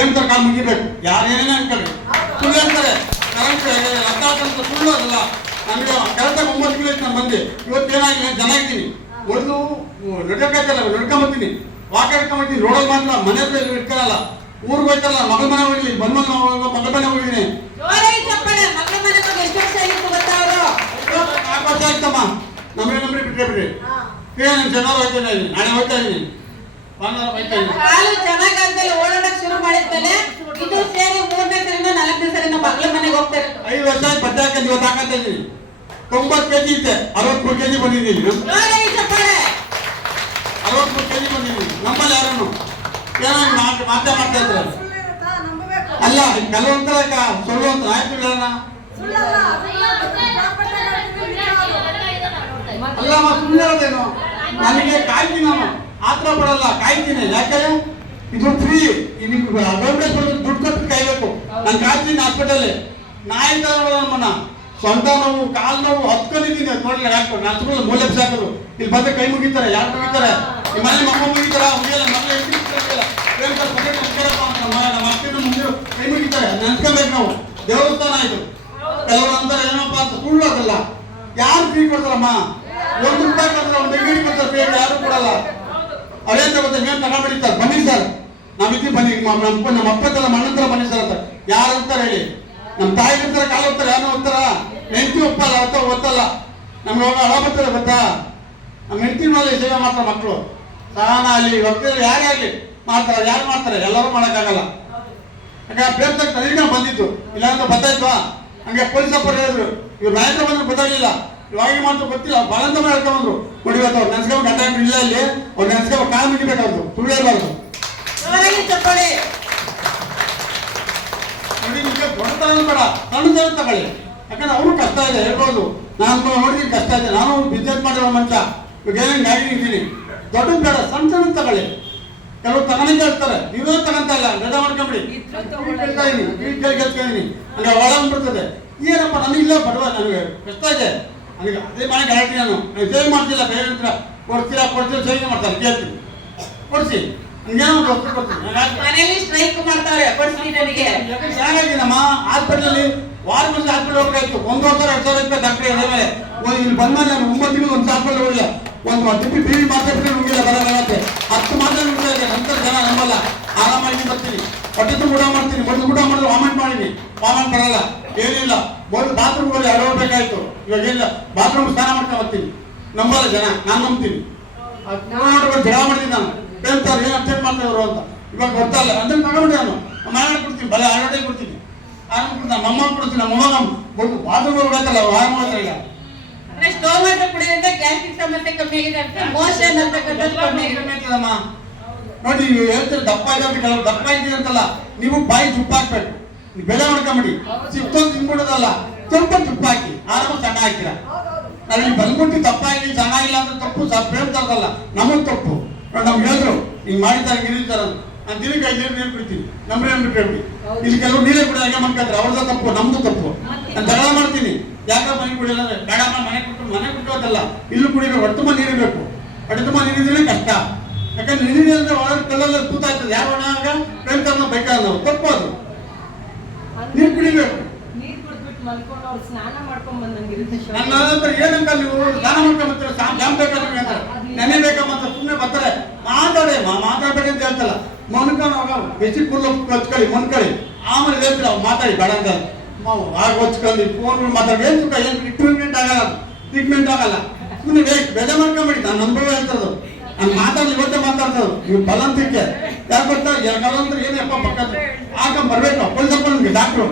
Prem sir ಕಾಲು ಮುಗಿಬೇಕು. ಯಾರೇನೇ ಅನ್ಕೊಳ್ಳಿ ಸುಳ್ಳು ಹೇಳ್ತಾರೆ, ಕರೆಂಟ್ ಲಕ್ಷಾಂತ ಸುಳ್ಳು ಅದಲ್ಲ. ನನಗೆ ಕರೆಕ್ಟಾಗಿ 9 ಕಿಲೋ ನಾನು ಬಂದೆ, ಇವತ್ತೇನಾಗಿದೆ ಚೆನ್ನಾಗಿದ್ದೀನಿ. ಮೊದಲು ನಡ್ಕೊಂಬರ್ತೀನಿ, ವಾಕ ಇಟ್ಕೊಂಬರ್ತೀನಿ, ರೋಡಲ್ಲಿ ಮಾತ್ರ ಮನೆ ಇಟ್ಕೊಳ್ಳಲ್ಲ. ಊರಿಗೆ ಹೋಯ್ತಲ್ಲ ಮಗಳ ಮನೆ ಹೋಗ್ಲಿ, ಮಗಳ ಮನೆ ಹೋಗಿದ್ದೀನಿ. 4 ವರ್ಷ ಆಯ್ತಮ್ಮ. ನಂಬಿ ಬಿಟ್ಟರೆ ಬಿಡ್ರಿ. ಜನರು ಹೋಗ್ತೇನೆ, ನಾಳೆ ಹೋಗ್ತಾ ಇದ್ದೀನಿ. ಓಡಾಡಕ್ ಶುರು ಮಾಡಿದ್ಮೇಲೆ ಇದು ಸೇರಿ 3ನೇ ಸರಿನ 4ನೇ ಸರಿನ ಮಗಳ ಮನೆಗೆ ಹೋಗ್ತಾರೆ. 5 ವರ್ಷ ಬಟ್ಟೆ ಹಾಕಂತ ಇವತ್ತು ಹಾಕಂತ ಇದ್ದೀನಿ. 90 ಕೆಜಿ ಇದ್ದೆ, 63 ಕೆಜಿ ಬಂದಿದ್ದೀನಿ. 63 ಕೆಜಿ ಬಂದಿದ್ದೀನಿ. ನಮ್ಮಲ್ಲಿ ಯಾರನ್ನು ಏನೋ ಮಾತಾ ಇದ್ದಾರೆ. ಅಲ್ಲ ಕೆಲವೊಂಥರ ಸುಳ್ಳು ಅಂತ ಆಯ್ತು ಹೇಳೋಣ. ಅಲ್ಲಮ್ಮ ಸುಳ್ಳು ಹೇಳೋದೇನು, ನನಗೆ ಕಾಯ್ತೀನಿ, ನಾನು ಆತರ ಪಡಲ್ಲ, ಕಾಯ್ತೀನಿ. ಯಾಕಂದ್ರೆ ಇದು ಫ್ರೀ, ನಿಮ್ಗೆ ಅಡ್ವಾಂಟೇಜ್ ದುಡ್ಡು ಕೊಟ್ಟು ಕಾಯ್ಬೇಕು. ನಾನು ಕಾಯ್ತೀನಿ ಹಾಸ್ಪಿಟಲ್. ನಾಯಿ ತರ ನಮ್ಮನ್ನ ಸೊಂಟ ನೋವು, ಕಾಲು ನೋವು ಹತ್ಕೊಂಡಿದ್ದೀನಿ. ನೋಡ್ಲಿ ಯಾಕೆ ನಾನು ಮೂಲೆ ಸಾಕರು ಇಲ್ಲಿ ಬಂದು ಕೈ ಮುಗಿತಾರೆ. ಯಾರು ಮುಗಿತಾರೆ? ನಿಮ್ಮ ಮನೆ ಮಕ್ಕ ಮುಗಿತಾರ? ಮುಗಿಯಲ್ಲ. ಮಕ್ಕಳು ನಮ್ಮ ಅಕ್ಕಿನ ಮುಂದೆ ಕೈ ಮುಗಿತಾರೆ. ನೆನ್ಸ್ಕೊಬೇಕು ನಾವು. ದೇವಸ್ಥಾನ ಇದು. ಕೆಲವರು ಅಂತಾರೆ ಏನಪ್ಪ ಅಂತ, ಸುಳ್ಳು ಅದಲ್ಲ. ಯಾರು ಫ್ರೀ ಕೊಡ್ತಾರಮ್ಮ? 1 ರೂಪಾಯಿ ಕೊಡ್ತಾರೆ, 1 ಡಿಗ್ರಿ ಕೊಡ್ತಾರೆ, ಫ್ರೀ ಯಾರು ಕೊಡಲ್ಲ. ಅದೇಂತ ಗೊತ್ತಾ, ಮೇಲ್ ತಗೊಂಡ್ಬಿಡ್ತಾರೆ. ಬನ್ನಿ ಸರ್ ನಾವಿದ್ದೀವಿ, ಬನ್ನಿ ನಮ್ಮ ಅಪ್ಪತ್ತರ ಮಣ್ಣಂತರ ಬನ್ನಿ ಸರ್ ಅಂತ. ಯಾರು ಅಂತಾರೆ ಹೇಳಿ? ನಮ್ಮ ತಾಯಿ ಇರ್ತಾರೆ, ಕಾಲು ಹೋಗ್ತಾರೆ, ಯಾರು ಹೋಗ್ತಾರ? ಹೆಂಡತಿ ಒಪ್ಪಲ್ಲ, ಒತ್ತಲ್ಲ. ನಮ್ಗೆ ಹೋಗ ಹಳ ಬರ್ತಾರೆ ಗೊತ್ತಾ? ನಮ್ಮ ಹೆಂಡತಿ ಮೇಲೆ ಸೇವೆ ಮಾಡ್ತಾರೆ ಮಕ್ಕಳು. ಸಹನ ಅಲ್ಲಿ ವಕೀಲರು ಯಾರೇ ಆಗಲಿ ಮಾಡ್ತಾರೆ. ಯಾರು ಮಾಡ್ತಾರೆ? ಎಲ್ಲರೂ ಮಾಡೋಕ್ಕಾಗಲ್ಲ. ಯಾಕಂದ್ರೆ ಪ್ರೇಮ್ ತಕ್ಕ ತನಿಖೆ ಬಂದಿತ್ತು, ಇಲ್ಲಾಂದ್ರೆ ಗೊತ್ತಾಯ್ತವಾ? ಹಂಗೆ ಪೊಲೀಸ್ ಅಪ್ಪರು ಹೇಳಿದ್ರು, ಇವ್ರು ನಾಯಕರು ಬಂದ್ರೆ ಗೊತ್ತಾಗಲಿಲ್ಲ. ಇವಾಗ ಮಾಡ್ತಾ ಗೊತ್ತಿಲ್ಲ, ಬಲಂತ ಹೇಳ್ಕೊಂಡ್ರು. ನೋಡಿ ಇವತ್ತು ಅವ್ರು ನೆನ್ಸ್ಕೊಂಡು ಗಂಟ ಇಲ್ಲ ಇಲ್ಲಿ, ಅವ್ರು ನೆನ್ಸ್ಕೊಂಡು ಕಾಲು ಮುಗಿಬೇಕಾದ್ರು. ಸುಳ್ಳು ಹೇಳ್ಬಾರ್ದು. ನೋಡಿ ನಿಮಗೆ ದೊಡ್ಡತನ ಬೇಡ, ಸಣ್ಣತನ ತಗೊಳ್ಳಿ. ಯಾಕಂದ್ರೆ ಅವರು ಕಷ್ಟ ಇದೆ ಹೇಳ್ಬೋದು. ನಾನು ನೋಡಿದ್ದೀನಿ ಕಷ್ಟ ಇದೆ. ನಾನು ಬಿಸ್ನೆಸ್ ಮಾಡಿರೋ ಮನುಷ್ಯ, ಇವಾಗ ಏನೇನು ಗಾಡಿ ಇದ್ದೀನಿ. ದೊಡ್ಡದು ಬೇಡ, ಸಣ್ಣ ತಗೊಳ್ಳಿ. ಕೆಲವು ತಗೊಂಡಿದ್ದೆ ಹೇಳ್ತಾರೆ, ನೀವೇ ತಗೊಂತ ಇಲ್ಲ, ರಜಾ ಮಾಡ್ಕೊಂಬಿಡಿ. ಗೆಲ್ಸ್ಕೊಂಡಿದ್ದೀನಿ ಹಂಗೆ ಒಳಗ್ಬಿಡ್ತದೆ. ಏನಪ್ಪ ನನಗಿಲ್ಲ ಬಡವ, ನನಗೆ ಕಷ್ಟ ಇದೆ, ನನಗೆ ಅದೇ ಮನೆ ಗಾಡಿ. ನಾನು ಸೇವ್ ಮಾಡ್ತಿಲ್ಲ, ಬೇರೆ ಹತ್ರ ಕೊಡ್ತೀರಾ ಸೇವಿಂಗ್ ಮಾಡ್ತಾರೆ. ಕೇಳ್ತೀನಿ, ಕೊಡಿಸಿ. ಚೆನ್ನಾಗಿದ್ದೀನಮ್ಮ. ಹಾಸ್ಪಿಟಲ್ ವಾರ ಮುಂಚೆ ಹಾಸ್ಪಿಟಲ್ ಹೋಗ್ಬೇಕಾಯ್ತು. 1 ವರ್ಷ 2 ಸಾವಿರ ರೂಪಾಯಿ ಡಾಕ್ಟರ್ ಎದೆ ಮೇಲೆ. ಇಲ್ಲಿ ಬಂದ್ಮೇಲೆ ನಾನು 9 ತಿಂಗಳು ಒಂದು ಹಾಸ್ಪಿಟಲ್ ಹೋಗಿಲ್ಲ. ಒಂದು ಟಿಪಿ ಮಾತಾಡ್ಬಿಟ್ಟು ನುಗ್ಗಿಲ್ಲ, ಬರೋದಾಗತ್ತೆ. 10 ಮಾತ್ರ ನುಗ್ತಾ ಇದೆ. ನಂತರ ಜನ ನಂಬಲ್ಲ. ಆರಾಮಾಗಿ ಬರ್ತೀನಿ, ಹೊಟ್ಟೆ ತುಂಬ ಊಟ ಮಾಡ್ತೀನಿ. ಮೊದಲು ಊಟ ಮಾಡಿದ್ರೆ ವಾಮೆಂಟ್ ಮಾಡೀನಿ, ವಾಮೆಂಟ್ ಬರಲ್ಲ, ಏನಿಲ್ಲ. ಮೊದಲು ಬಾತ್ರೂಮ್ ಹೋಗಿ ಅಡೋಗ್ಬೇಕಾಯ್ತು. ಇವಾಗ ಏನಿಲ್ಲ, ಬಾತ್ರೂಮ್ ಸ್ನಾನ ಮಾಡ್ಕೊಂಡು ಬರ್ತೀನಿ. ನಂಬಲ್ಲ ಜನ, ನಾನು ನಂಬ್ತೀನಿ. ಜಡ ಮಾಡಿದ್ದೀನಿ ನಾನು. ಹೇಳ್ತಾರೆ ಏನು ಅಪ್ಡೇಟ್ ಮಾಡ್ತಾಯಿದ್ರು ಅಂತ. ಇವಾಗ ಗೊತ್ತಲ್ಲ ಅಂದ್ರೆ ತಗೊಂಡು ನಾನು ಮನೆ ಕೊಡ್ತೀನಿ, ಬಲ ಆಡೋಟೇ ಕೊಡ್ತೀನಿ, ಆರಾಮ ಕೊಡ್ತೀನಿ. ನಮ್ಮ ಅಮ್ಮ ಕೊಡ್ತೀನಿ. ನಮ್ಮ ಅಮ್ಮ ಬಂದು ಬಾತ್ರೂಮ್ ಹೋಗ್ಬೇಕಲ್ಲ, ವಾರ ಮಾಡ್ತಾರೆ. ಈಗ ನೋಡಿ ನೀವು ಹೇಳ್ತೀರಿ ದಪ್ಪ ಇದೆ ಅಂತ, ಕೆಲವರು ದಪ್ಪ ಇದ್ದೀರಿ ಅಂತಲ್ಲ, ನೀವು ಬಾಯಿ ತುಪ್ಪ ಹಾಕ್ಬೇಕು. ನೀವು ಬೆಳೆ ಮಾಡ್ಕೊಂಬಿಡಿ. ಸಿಕ್ತೊಂದು ತಿನ್ಬಿಡೋದಲ್ಲ, ಸ್ವಲ್ಪ ತುಪ್ಪ ಹಾಕಿ ಆರಾಮ ಸಣ್ಣ ಹಾಕಿರ. ನಾನು ಇಲ್ಲಿ ಬಂದ್ಬಿಟ್ಟು ದಪ್ಪ ಆಗಿ ಚೆನ್ನಾಗಿಲ್ಲ ಅಂದ್ರೆ ತಪ್ಪು. ಪ್ರೇಮ್ ತರದಲ್ಲ, ನಮಗ್ ತಪ್ಪು. ನಮ್ಗೆ ಹೇಳಿದ್ರು ಹಿಂಗ್ ಮಾಡಿದ್ದಾರೆ ಗಿರಿತಾರೆ. ನಾನು ದಿನಕ್ಕೆ 5 ಲೀಟರ್ ನೀರು ಕುಡಿತೀನಿ. ನಮ್ಗೆ ಬಿಟ್ಬಿಡಿ. ಇಲ್ಲಿ ಕೆಲವರು ನೀರೇ ಕುಡಿ ಹಾಗೆ ಮಾಡ್ಕೊಂಡ್ರೆ ಅವ್ರದ್ದು ತಪ್ಪು, ನಮ್ದು ತಪ್ಪು. ನಾನು ಜಗಳ ಮಾಡ್ತೀನಿ. ಯಾಕೆ ಮನೆ ಕುಡಿಯಲ್ಲ ಅಂದ್ರೆ ಬೇಡಮ್ಮ, ಮನೆ ಕುಟ್ಟೋದಲ್ಲ, ಇಲ್ಲೂ ಕುಡಿಬೇಕು. ಹೊಟ್ಟೆ ತುಂಬ ನೀರಿಬೇಕು. ಹೊಟ್ಟೆ ತುಂಬ ನೀರಿದ್ರೆ ಕಷ್ಟ. ಯಾಕಂದ್ರೆ ನೀರಿದ್ರೆ ಒಳಗೆ ಕಲ್ಲಲ್ಲಿ ತೂತಾಗ್ತದೆ. ಯಾರು ಒಣಗ ಪ್ರೇಮ್ ತರನ ಬೇಕಾದ್ರೆ ನಾವು ತಪ್ಪು. ಅದು ನೀರು ಕುಡಿಬೇಕು. ನನ್ನ ಏನಂತ ನೀವು ಸ್ನಾನ ಮಾಡ್ಕೊಂಡ್ಬರ್ತೀರ, ಜಾಮ್ ಬೇಕಾದ್ರೆ ಅಂತಾರೆ, ನೆನೆ ಬೇಕಂತ ಸುಮ್ಮನೆ ಬರ್ತಾರೆ. ಮಾತಾಡ್ಬೇಕಂತ ಹೇಳ್ತಲ್ಲ, ಮನ್ಕೊಂಡು ಬೆಸಿ ಫುಲ್ ಹಚ್ಕೊಳ್ಳಿ, ಮನ್ಕೊಳ್ಳಿ. ಆಮೇಲೆ ಹೇಳ್ತೀರ ಅವ್ರು ಮಾತಾಡಿ ಬೇಡ ಅಂತ. ಆಗ ಹೊಚ್ಕೊಂಡು ಫೋನ್ ಮಾತಾಡಿ ಏನು ಸುಖ, ಏನು ಟ್ರೀಟ್ಮೆಂಟ್ ಆಗಲ್ಲ. ಸುಮ್ಮನೆ ಬೇಜ ಮಾಡ್ಕೊಂಬಿಡಿ. ನಾನು ಅನುಭವ ಹೇಳ್ತದ್ದು. ನಾನು ಮಾತಾಡಲಿ ಇವತ್ತೇ ಮಾತಾಡ್ತದ್ದು. ನೀವು ಬಲಂತಕ್ಕೆ ಯಾಕೆ ಬರ್ತಾ ಯಾಕಂದ್ರೆ ಏನಪ್ಪ ಪಕ್ಕ ಹಾಕೊಂಡ್ ಬರ್ಬೇಕು. ಪೊಲೀಸಪ್ಪ ನಿಮ್ಗೆ ಡಾಕ್ಟ್ರು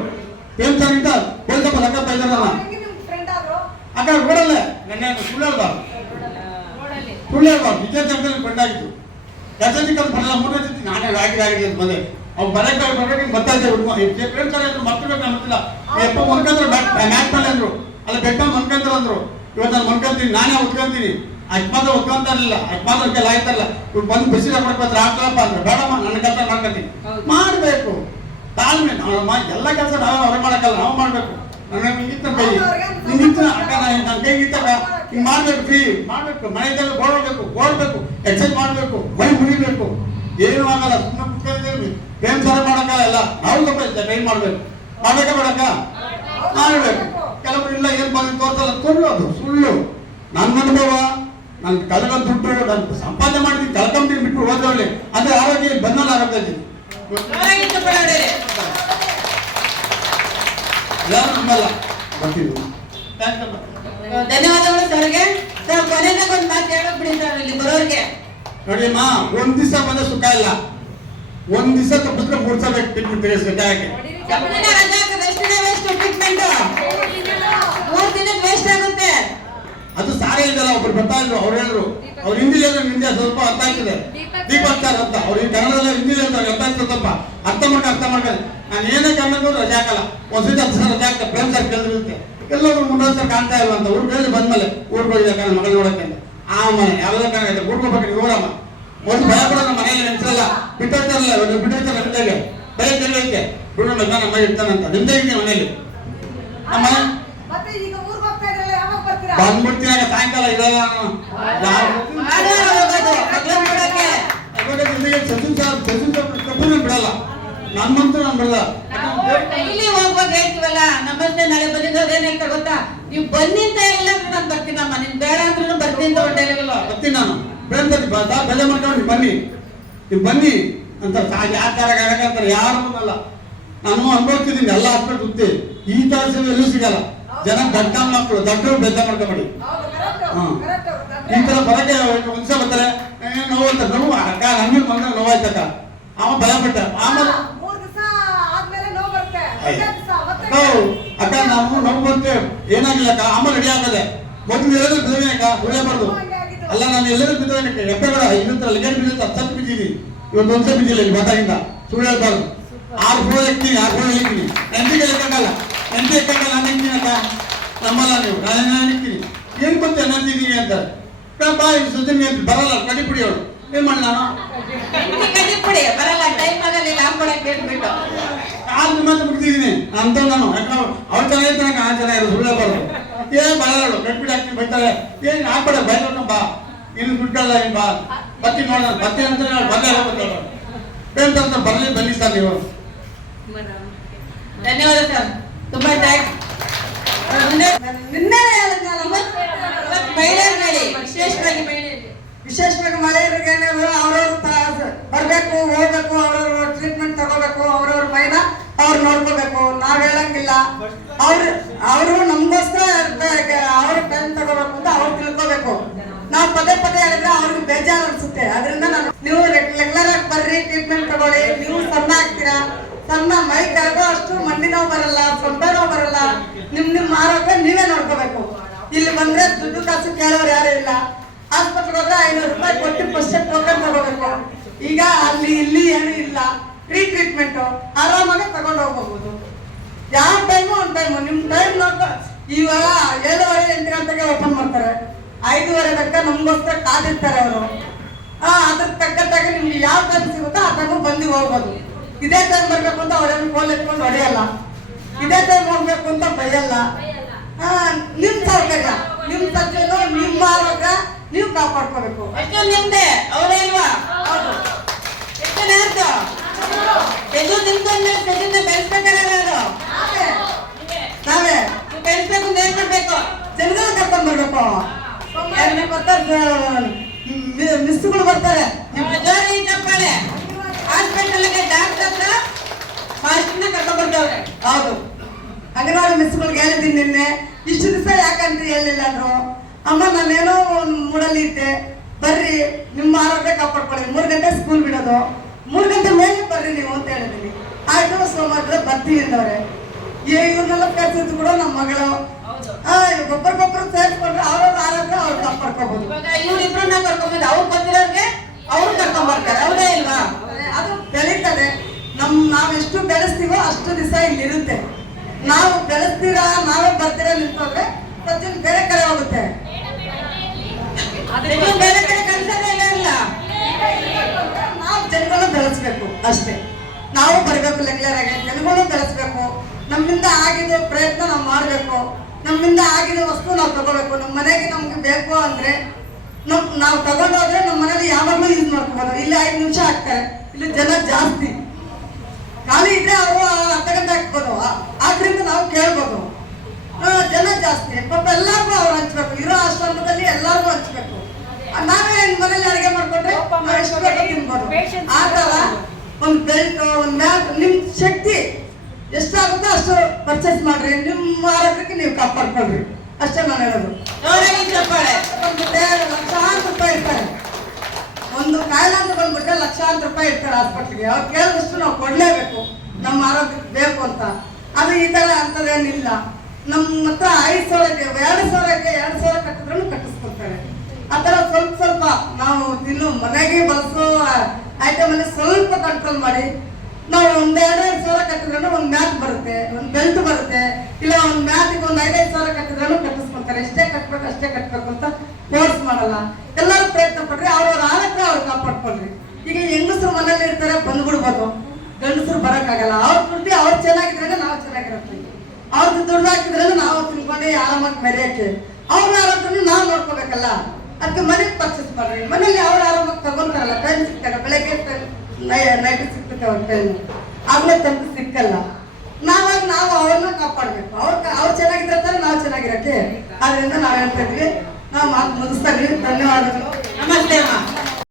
ಪ್ರೇಮ್ ಸರ್ ಇಂತ ಪೊಲೀಸಪ್ಪ ಲೆಕ್ಕಪ್ಪ ಇದ್ದಾರಲ್ಲ ಆ ಕಡೆ ರೋಡಲ್ಲೇ. ನನ್ನ ಸುಳ್ಳು ಹೇಳ್ಬಾರ್ದು, ವಿಜಯ ಜಗದಲ್ಲಿ ಬಂದಾಗಿತ್ತು. ಗಜನಿಕಲ್ ಬರಲ್ಲ, 3ನೇ ಸತಿ ನಾನೇ ಆಗಿದೆ ಅಂತ ಬಂದೆ. ಅವ್ರು ಬರ್ಬೇಕು ಗೊತ್ತಾಯ್ತು. ಪ್ರೇಮ್ ಸರ್ ಅಂದ್ರು ಮಕ್ಕಳು ಗೊತ್ತಿಲ್ಲ. ಎಪ್ಪ ಮನ್ಕಂದ್ರು ಮ್ಯಾಟ್ ಮೇಲೆ ಅಂದ್ರು, ಅಲ್ಲ ಬೆಟ್ಟ ಮನ್ಕಂದ್ರು ಅಂದ್ರು. ಇವತ್ತು ನಾನು ಮನ್ಕೊಂತೀನಿ, ನಾನೇ ಉತ್ಕೊಂತೀನಿ. ಅಷ್ಟು ಮಾತ್ರ ಉತ್ಕೊಂತ ಇರಲಿಲ್ಲ, ಅಷ್ಟು ಮಾತ್ರ ಕೆಲ ಆಯ್ತಲ್ಲ. ಇವ್ರು ಬಂದು ಬಿಸಿಲ ಕೊಡ್ಕೊತಾರೆ ಹಾಕ್ಲಪ್ಪ ಅಂದ್ರೆ ಬೇಡಮ್ಮ, ನನ್ನ ಕೆಲಸ ಮಾಡ್ಕೊತೀನಿ. ಮಾಡಬೇಕು ತಾಳ್ಮೆ. ನಾವಮ್ಮ ಎಲ್ಲ ಕೆಲಸ ನಾವು ಅವ್ರೆ ಮಾಡೋಕ್ಕಲ್ಲ, ನಾವು ಮಾಡಬೇಕು. ನನಗೆ ಹಿಂಗಿತ್ತ ಕೈ ಹಿಂಗಿತ್ತ ಅಕ್ಕ, ನನ್ನ ಕೈ ಇತ್ತಕ್ಕ ಹಿಂಗೆ ಮಾಡಬೇಕು. ಫ್ರೀ ಮಾಡಬೇಕು. ಮನೆಯಲ್ಲ ಓಡಬೇಕು, ಎಕ್ಸರ್ಸೈಸ್ ಮಾಡಬೇಕು, ಮೈ ಮುಡಿಬೇಕು. ಏನು ಆಗಲ್ಲ. ಸುಮ್ಮನೆ ಕುತ್ಕೊಂಡಿದ್ದೀವಿ. ಪ್ರೇಮ್ ಸರ ಮಾಡಕ್ಕ ಎಲ್ಲ ನಾವು ಸ್ವಲ್ಪ ಟ್ರೈನ್ ಮಾಡ್ಬೇಕು. ಮಾಡ್ಬೇಕಾ ಬೇಡಕ್ಕ? ಮಾಡಬೇಕು. ಕೆಲವರು ಇಲ್ಲ ಏನ್ ಮಾಡಿ ತೋರ್ಸಲ್ಲ, ಅದು ಸುಳ್ಳು. ನನ್ನ ಅನುಭವ, ನಾನು ಕಳ್ಕೊಂಡ್ ದುಡ್ಡು ನಾನು ಸಂಪಾದನೆ ಮಾಡಿದ್ದೀನಿ, ಕಳ್ಕೊಂಡ್ಬಿಟ್ಟು ಬಿಟ್ಟು ಹೋದವಳಿ ಅಂದ್ರೆ ಆರೋಗ್ಯ ಬಂದಲ್ಲ ಆರೋಗ್ಯ ಯಾರು ನಮ್ಮಲ್ಲ ಬರ್ತೀವಿ. ಧನ್ಯವಾದಗಳು ಸರ್ಗೆ. ಸರ್ ಕೊನೆದಾಗ ಒಂದು ಮಾತು ಹೇಳಕ್ ಬಿಡಿ ಸರ್ ಇಲ್ಲಿ ಬರೋರ್ಗೆ. ನೋಡಿಯಮ್ಮ, ಒಂದ್ ದಿವಸ ಬಂದ ಸುಖ ಇಲ್ಲ. ಒಂದ್ ದಿವಸ ತಪ್ಪಿದ್ರೆ 3 ಸಲ ಟ್ರೀಟ್ಮೆಂಟ್ ತೆಗೆಸ್ಬೇಕಾಗಿ ಟ್ರೀಟ್ಮೆಂಟ್ 3 ದಿನ ವೇಸ್ಟ್ ಆಗುತ್ತೆ. ಅದು ಸಾರೇ ಇದಲ್ಲ. ಒಬ್ರು ಬರ್ತಾ ಇದ್ರು, ಅವ್ರು ಹೇಳಿದ್ರು, ಅವ್ರು ಹಿಂದಿ ಹಿಂದಿ ಸ್ವಲ್ಪ ಅರ್ಥ ಆಗ್ತದೆ. ದೀಪಕ್ ಸರ್ ಅಂತ ಅವ್ರು ಕನ್ನಡದಲ್ಲ ಹಿಂದಿ ಹೇಳ್ತಾರೆ, ಅರ್ಥ ಆಗ್ತದೆ ಸ್ವಲ್ಪ ಅರ್ಥ ಮಾಡ್ಕೊಂಡು ನಾನು ಏನೇ ಕನ್ನಡ ರಜೆ ಹಾಕಲ್ಲ. ಒಂದ್ಸತಿ 10 ಸಲ ರಜೆ ಆಗ್ತದೆ. ಪ್ರೇಮ್ ಸರ್ ಕೇಳಿರುತ್ತೆ ಎಲ್ಲರೂ 3 ಸಲ ಕಾಣ್ತಾ ಇಲ್ವ ಅಂತ. ಊರ್ ಕೇಳಿ ಬಂದ್ಮೇಲೆ ಊರ್ಗೆ ಹೋಗಿದ್ದ ನನ್ನ ಮಗಳು ನೋಡಕ್ಕೆ ಅಂತ. ಆ ಮನೆ ಯಾವ್ದೋ ಕಾಣುತ್ತೆ, ಊರ್ಗೋಗ್ಬೇಕು ನೋಡಮ್ಮ. ಒಂದು ಭಯ ಕೂಡ ನಮ್ಮ ಮನೆಯಲ್ಲಿ ನೆನ್ಸಲ್ಲ, ಬಿಟ್ಟಿರ್ತಾರಲ್ಲ ಬಿಟ್ಟಿರ್ತಾರೆ ನಿಮ್ದಾಗೆ ಭಯ ತಿಳಿಯುತ್ತೆ. ಬಿಡು ನಮ್ಮ ನಮ್ಮ ಇರ್ತಾನಂತ ನಿಮ್ದೇ ಇದೆ ಮನೇಲಿ. ನಮ್ಮ ಬಂದ್ಬಿಡ್ತೀನಿ ಸಾಯಂಕಾಲ ಇದೆಲ್ಲ ಸಚಿನ್ ಸರ್ ಬಿಡಲ್ಲ. ನಮ್ಮಂತೂ ನಾನು ಬಿಡಲ್ಲ. ಡೈಲಿ ಹೋಗುವಾಗ ಹೇಳ್ತೀವಲ್ಲ ನಮಸ್ತೆ ನಾಳೆ ಬಂದಿದ್ದೇನೆ ಗೊತ್ತಾ, ನೀವು ಬನ್ನಿ ಅಂತ ಎಲ್ಲ ನಾನು ಬರ್ತೀನಮ್ಮ, ನಿನ್ ಬೇಡ ಅಂದ್ರೂ ಬರ್ತೀನಿ ಅಂತ ಹೊಂಟಿರಲಿಲ್ಲ. ಬರ್ತೀನಿ ನಾನು ಬೆಲೆ ಮಾಡ್ಕೊಂಡು ಬನ್ನಿ, ನೀವು ಬನ್ನಿ ಅಂತ ಯಾವ ತರ ಅಂತಾರೆ ಯಾರು ಅಲ್ಲ. ನಾನು ಅನುಭವಿಸಿದ್ದೀನಿ ಎಲ್ಲ ಹಾಸ್ಪಿಟಲ್ ಸುತ್ತಿ. ಈ ತರ ಸೇವೆ ಎಲ್ಲೂ ಸಿಗಲ್ಲ. ಜನ ದಡ್ಡ ಮಕ್ಕಳು ದೊಡ್ಡರು ಬೆದ್ದ ಮಾಡ್ಕೊಂಬೇಡಿ. ಈ ತರ ಬರಕ್ಕೆ ಒಂದ್ಸ ಬರ್ತಾರೆ, ನೋವು ಅಂತ ನೋವು ಅಕ್ಕ ನಮ್ಗೆ ಬಂದ್ರೆ ನೋವಾಯ್ತಕ್ಕ. ಅವ ಭಯ ಪಟ್ಟ. ಆಮೇಲೆ ಅಕ್ಕ ನಾವು ನೋವು ಬರ್ತೇವೆ ಏನಾಗಿಲ್ಲ ಅಕ್ಕ. ಆಮೇಲೆ ರೆಡಿ ಆಗದೆ ಮೊದಲು ಎಲ್ಲರೂ ಬಿದ್ದವೆ ಅಕ್ಕ, ಉಳಿಯಬಾರ್ದು. ಅಲ್ಲ ನಾನು ಎಲ್ಲರೂ ಬಿದ್ದವೆ ಎಪ್ಪೆಗಳ ಇನ್ನೊಂದು ಲಿಗೇಟ್ ಬಿದ್ದ 10 ಬಿದ್ದಿದ್ದೀನಿ. ಇವತ್ತು ಒಂದ್ಸಲ ಬಿದ್ದಿಲ್ಲ ಇಲ್ಲಿ ಬಟಾಗಿಂದ. ಸುಳ್ಳು ಹೇಳ್ಬಾರ್ದು. 6 ಫ್ಲೋರ್ ಇರ್ತೀನಿ, 6 ಫ್ಲೋರ್ ಇರ್ತೀನಿ. ಎಂಟಿಗೆ ಎಕ್ಕಂಗಲ್ಲ, ಎಂಟಿ ಎಕ್ಕಂಗಲ್ಲ. ನಾನು ಇರ್ತೀನಿ ಅಕ್ಕ, ನಮ್ಮಲ್ಲ ನೀವು. ನಾನು ಇರ್ತೀನಿ. ಏನ್ ಬಂತು ಅನ್ನಂತಿದ್ದೀನಿ ಅಂತ ಬಾಯ್ ಸುದ್ದಿನ ಬರಲ್ಲ. ಕಡಿಪುಡಿ ಅವಳು ಏನ್ ಮಾಡಿ ನಾನು ಕಡಿಪುಡಿ ಬರಲ್ಲ, ಟೈಮ್ ಆಗಲಿಲ್ಲ ಹಾಕೊಳಕ್ ಹೇಳ್ಬಿಟ್ಟು ಕಾಲು ಮಾತ್ರ ಬಿಡ್ತಿದ್ದೀನಿ ಅಂತ. ನಾನು ಯಾಕಂದ್ರೆ ಅವ್ರು ಚೆನ್ನಾಗಿರ್ತಾನೆ, ಆ ಚೆನ್ನಾಗಿರೋ ಸುಳ್ಳು ಹೇಳ್ಬಾರ್ದು. ಏನ್ ಬರಲ್ಲ, ಕಟ್ಬಿಟ್ಟು ಹಾಕ್ತೀನಿ ಬೈತಾರೆ. ಏನ್ ಹಾಕ್ಬೇಡ ಬೈದ ಬಾ, ಇನ್ನು ಬಿಟ್ಟಲ್ಲ ಏನ್ ಬಾ ಬತ್ತಿ ನೋಡ ಬತ್ತಿ ಅಂತ ಬಂದೇ ಹೋಗ್ತಾರೆ. ಅಂತ ಬನ್ನಿ ಸರ್ ನೀವು. ಧನ್ಯವಾದ ಸರ್, ತುಂಬಾ ಥ್ಯಾಂಕ್ಸ್. ವಿಶೇಷವಾಗಿ ಮಹಿಳೆಯರಿಗೆ ಅವ್ರವ್ರ ಬರ್ಬೇಕು, ಹೋಗ್ಬೇಕು, ಅವ್ರವ್ರ ಟ್ರೀಟ್ಮೆಂಟ್ ತಗೋಬೇಕು, ಅವ್ರವ್ರ ಮೈನ ಅವ್ರು ನೋಡ್ಕೋಬೇಕು. ನಾವ್ ಹೇಳಂಗಿಲ್ಲ. ಅವರು ನಮ್ಗೋಸ್ಕರ ಅವ್ರ ಟೈಮ್ ತಗೋಬೇಕು ಅಂತ ಅವ್ರು ತಿಳ್ಕೋಬೇಕು. ನಾವು ಪದೇ ಹೇಳಿದ್ರೆ ಅವ್ರಿಗೆ ಬೇಜಾರು ಅನ್ಸುತ್ತೆ. ಅದರಿಂದ ನೀವು ರೆಗ್ಯುಲರ್ ಆಗಿ ಬರ್ರಿ, ಟ್ರೀಟ್ಮೆಂಟ್ ತಗೊಳ್ಳಿ. ನೀವು ಸಣ್ಣ ಆಗ್ತೀರಾ, ಸಣ್ಣ ಮೈ ಕರಗೋ ಅಷ್ಟು ಮಂಡಿ ನೋವು ಬರಲ್ಲ, ಸೊಂಟ ನೋವು ಬರಲ್ಲ. ನಿಮ್ ಆರೋಗ್ಯ ನೀವೇ ನೋಡ್ಕೋಬೇಕು. ಇಲ್ಲಿ ಬಂದ್ರೆ ದುಡ್ಡು ಕಾಸು ಕೇಳೋರು ಯಾರು ಇಲ್ಲ. ಆಸ್ಪತ್ರೆಗೆ ಹೋದ್ರೆ 500 ರೂಪಾಯಿ ಕೊಟ್ಟು ಫಸ್ಟ್ ಟೋಕನ್ ತಗೋಬೇಕು. ಈಗ ಅಲ್ಲಿ ಇಲ್ಲಿ ಏನು ಇಲ್ಲ. ಫ್ರೀ ಟ್ರೀಟ್ಮೆಂಟ್ ಆರಾಮಾಗಿ ತಗೊಂಡು ಹೋಗ್ಬಹುದು. ಯಾವ ಟೈಮು ಒಂದು ಟೈಮು ನಿಮ್ ಟೈಮ್ ನೋಡ್ಕೊ. ಇವಾಗ 7:30 8 ಗಂಟೆಗೆ ಓಪನ್ ಮಾಡ್ತಾರೆ. 5:30 ತನಕ ನಮ್ಗೋಸ್ಕರ ಕಾದಿರ್ತಾರೆ ಅವರು. ಅದ್ರ ತಕ್ಕಂತಾಗ ನಿಮ್ಗೆ ಯಾವ ಟೈಮ್ ಸಿಗುತ್ತೋ ಆ ಟೈಮ್ ಬಂದು ಹೋಗ್ಬೋದು. ಇದೇ ಟೈಮ್ ಬರ್ಬೇಕು ಅಂತ ಅವ್ರೇನು ಕೋಲ್ ಎತ್ಕೊಂಡು ಹೊಡೆಯಲ್ಲ. ಇದೇ ಟೈಮ್ ಹೋಗ್ಬೇಕು ಅಂತ ಬೈಯಲ್ಲ. ನಿಮ್ ಸೌಕರ್ಯ, ನಿಮ್ ಸಜ್ಜನು, ನಿಮ್ಮ ಆರೋಗ್ಯ ನೀವು ಕಾಪಾಡ್ಕೋಬೇಕು. ಎಷ್ಟು ನಿಮ್ದೆ ಅವರೇ ಇಲ್ವಾ? ಹೌದು. ಎಷ್ಟು ನೇರ್ತು ತೆಗೆದು ನಿಮ್ಕೊಂಡ್ರೆ ತೆಗೆದು ಬೆಳೆಸ್ಬೇಕಾರೆ ನಾವೇ ಬೆಳೆಸ್ಬೇಕು ಅಂತ ಏನ್ ಮಾಡ್ಬೇಕು? ಜನಗಳ ಕರ್ಕೊಂಡ್ ಬರ್ಬೇಕು. ಮಿಸ್ಗಳು ಬರ್ತಾರೆ. ಜೋರಿ ಚಪ್ಪಾಳೆ ಹಾಸ್ಪಿಟಲ್ಗೆ ಡಾಕ್ಟರ್ ಮಾಸ್ಟರ್ನ ಕರ್ಕೊಂಡ್ ಬರ್ತವ್ರೆ. ಹೌದು, ಅಂಗನವಾಡಿ ಮಿಸ್ಗಳಿಗೆ ಹೇಳಿದ್ದೀನಿ ನಿನ್ನೆ. ಇಷ್ಟು ದಿವಸ ಯಾಕಂತ ಹೇಳಿಲ್ಲ ಅಂದ್ರು. ಅಮ್ಮ ನಾನೇನೋ ಒಂದು ಮೂಡಲ್ಲಿ ಇದ್ದೆ, ಬರ್ರಿ ನಿಮ್ಮ ಆರೋಗ್ಯ ಕಾಪಾಡ್ಕೊಳ್ಳಿ. 3 ಗಂಟೆ ಸ್ಕೂಲ್ ಬಿಡೋದು, 3 ಗಂಟೆ ಮೇಲೆ ಬರ್ರಿ ನೀವು ಅಂತ ಹೇಳಿದೀನಿ. ಆಯ್ತು ಸೋಮವಾರ ಬರ್ತೀವಿ ಅಂದವ್ರೆ. ಇವ್ರನ್ನೆಲ್ಲ ಕರ್ಸಿದ್ದು ಕೂಡ ನಮ್ಮ ಮಗಳು. ಒಬ್ಬರಿಗೊಬ್ಬರು ಸೇರಿಸ್ಕೊಂಡ್ರೆ ಅವ್ರವ್ರ ಆರೋಗ್ಯ ಅವ್ರು ಕಾಪಾಡ್ಕೋಬಹುದು. ಇವ್ರಿಬ್ರನ್ನ ಕರ್ಕೊಂಡ್ಬಂದು ಅವ್ರು ಬಂದಿರೋರ್ಗೆ ಅವ್ರು ಕರ್ಕೊಂಡ್ ಬರ್ತಾರೆ, ಹೌದೇ ಇಲ್ವಾ? ಅದು ಬೆಳೀತದೆ. ನಾವ್ ಎಷ್ಟು ಬೆಳೆಸ್ತೀವೋ ಅಷ್ಟು ದಿವಸ ಇಲ್ಲಿ ಇರುತ್ತೆ. ನಾವು ಬೆಳೆಸ್ತೀರಾ, ನಾವೇ ಬರ್ತೀರಾ ನಿಂತೋದ್ರೆ ಪ್ರತಿಯೊಂದು ಬೇರೆ ಕಡೆ ಹೋಗುತ್ತೆ. ಬೇರೆ ಕಡೆ ಕಲ್ಸೋದೇ ಇಲ್ಲ. ನಾವು ಜನಗಳನ್ನ ಬೆಳೆಸ್ಬೇಕು ಅಷ್ಟೇ. ನಾವು ಬರಬೇಕು ರೆಗ್ಯುಲರ್ ಆಗಿ, ಜನಗಳನ್ನ ಬೆಳೆಸ್ಬೇಕು. ನಮ್ಮಿಂದ ಆಗಿರೋ ಪ್ರಯತ್ನ ನಾವು ಮಾಡಬೇಕು. ನಮ್ಮಿಂದ ಆಗಿರೋ ವಸ್ತು ನಾವು ತಗೋಬೇಕು. ನಮ್ಮ ಮನೆಗೆ ನಮ್ಗೆ ಬೇಕು ಅಂದ್ರೆ ನಾವು ತಗೊಂಡೋದ್ರೆ ನಮ್ಮ ಮನೇಲಿ ಯಾವಾಗಲೂ ಯೂಸ್ ಮಾಡ್ಕೋಬೋದು. ಇಲ್ಲಿ 5 ನಿಮಿಷ ಆಗ್ತಾರೆ. ಇಲ್ಲಿ ಜನ ಜಾಸ್ತಿ, ಖಾಲಿ ಆಗಲ್ಲ. ಒಂದು ಬೆಲ್ಟ್, ಒಂದು ಮ್ಯಾಟ್, ನಿಮ್ ಶಕ್ತಿ ಎಷ್ಟಾಗುತ್ತೋ ಅಷ್ಟು ಪರ್ಚೇಸ್ ಮಾಡ್ರಿ. ನಿಮ್ಮ ಆರೋಗ್ಯಕ್ಕೆ ನೀವು ಕಾಪಾಡ್ಕೊಳ್ರಿ, ಅಷ್ಟೇ ನಾನು ಹೇಳೋದು. ಜೋರಾಗಿ ಚಪ್ಪಾಳೆ. ಬಂದ್ಬಿಟ್ಟೆ ಲಕ್ಷಾಂತರ ರೂಪಾಯಿ ಇರ್ತಾರೆ. ಒಂದು ಕಾಯಿಲೆ ಅಂತ ಬಂದ್ಬಿಟ್ರೆ ಲಕ್ಷಾಂತರ ರೂಪಾಯಿ ಇರ್ತಾರೆ ಹಾಸ್ಪಿಟ್ಲಿಗೆ. ಅವ್ರು ಕೇಳಿದಷ್ಟು ನಾವು ಕೊಡ್ಲೇಬೇಕು, ನಮ್ಮ ಆರೋಗ್ಯಕ್ಕೆ ಬೇಕು ಅಂತ. ಅದು ಈ ತರ ಅಂತದೇನಿಲ್ಲ. ನಮ್ಮ ಹತ್ರ 5,000ಕ್ಕೆ 2,000 ಕಟ್ಟಿದ್ರು ಕಟ್ಟಿಸ್ಕೊಡ್ತಾರೆ. ಆ ಥರ ಸ್ವಲ್ಪ ನಾವು ಇನ್ನು ಮನೆಗೆ ಬಳಸೋ ಐಟಮ್ ಅಲ್ಲಿ ಸ್ವಲ್ಪ ಕಂಟ್ರೋಲ್ ಮಾಡಿ. ನಾವು ಒಂದ್ 2,000 ಕಟ್ಟಿದ್ರು ಒಂದು ಮ್ಯಾಟ್ ಬರುತ್ತೆ, ಒಂದು ಬೆಲ್ಟ್ ಬರುತ್ತೆ. ಇಲ್ಲ ಒಂದು ಮ್ಯಾಟಿಗೆ ಒಂದು 5,000 ಕಟ್ಟಿದ್ರು ಕಟ್ಟಿಸ್ಕೊಳ್ತಾರೆ. ಎಷ್ಟೇ ಕಟ್ಬೇಕು ಅಷ್ಟೇ ಕಟ್ಬೇಕು ಅಂತ ಫೋರ್ಸ್ ಮಾಡಲ್ಲ. ಎಲ್ಲರೂ ಪ್ರಯತ್ನ ಪಡ್ರಿ, ಅವ್ರವ್ರ ಆರೋಗ್ಯ ಅವ್ರು ಕಾಪಾಡ್ಕೊಳ್ರಿ. ಈಗ ಹೆಂಗಸರು ಮನೇಲಿ ಇರ್ತಾರೆ, ಬಂದ್ಬಿಡ್ಬೋದು. ಗಂಡಸರು ಬರಕ್ಕಾಗಲ್ಲ. ಅವ್ರ ದುಡ್ಡು ಅವ್ರು ಚೆನ್ನಾಗಿದ್ರೆ ನಾವು ಚೆನ್ನಾಗಿರತ್ತೀವಿ. ಅವ್ರದ್ದು ದುಡ್ಡು ಹಾಕಿದ್ರೆ ನಾವು ತಿನ್ಕೊಂಡು ಆರಾಮಾಗಿ ಮೆರೆಯಕ್ಕೆ. ಅವ್ರ ಆರೋಗ್ಯನು ನಾವು ನೋಡ್ಕೋಬೇಕಲ್ಲ. ಅದಕ್ಕೆ ಮನೆಗೆ ಪರ್ಚೇಸ್ ಮಾಡ್ರಿ. ಮನೇಲಿ ಅವ್ರ ಆರಾಮಾಗಿ ತಗೊಂತಾರಲ್ಲ, ಟೈಮ್ ಸಿಗ್ತಾರೆ. ಬೆಳಗ್ಗೆ ನೈಟ್ ಸಿಗ್ತದೆ ಅವ್ರ ಟೈಮ್, ಆಗ್ಲೇ ತಂದು ಸಿಕ್ಕಲ್ಲ. ನಾವು ಅವ್ರನ್ನ ಕಾಪಾಡ್ಬೇಕು. ಅವ್ರು ಚೆನ್ನಾಗಿದ್ರೆ ತಾನೆ ನಾವು ಚೆನ್ನಾಗಿರಕ್ಕೆ. ಆದ್ರಿಂದ ನಾವ್ ಹೇಳ್ತಾ ಇದ್ವಿ. ನಾವು ಮಾತು ಮುಗಿಸ್ತಾ ಇದ್ವಿ. ಧನ್ಯವಾದಗಳು. ನಮಸ್ತೆ ಅಮ್ಮ.